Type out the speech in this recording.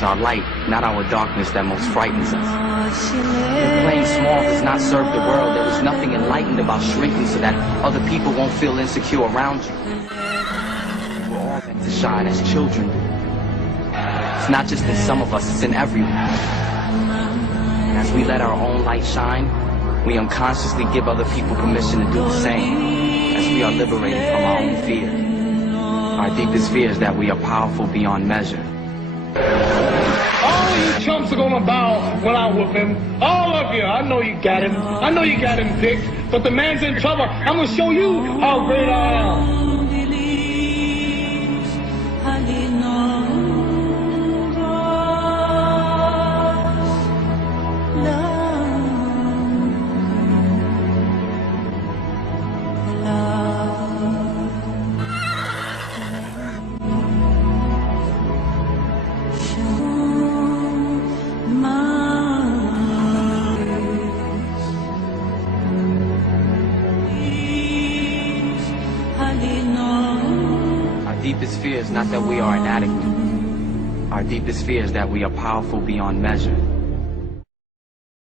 is our light, not our darkness that most frightens us. When playing small does not serve the world, there is nothing enlightened about shrinking so that other people won't feel insecure around you. We're all meant to shine as children do. It's not just in some of us, it's in everyone. And as we let our own light shine, we unconsciously give other people permission to do the same, as we are liberated from our own fear. Our deepest fear is that we are powerful beyond measure. All you chumps are gonna bow when I whoop him. All of you. I know you got him. I know you got him picked. But the man's in trouble. I'm gonna show you how great I am. Our deepest fear is not that we are inadequate. Our deepest fear is that we are powerful beyond measure.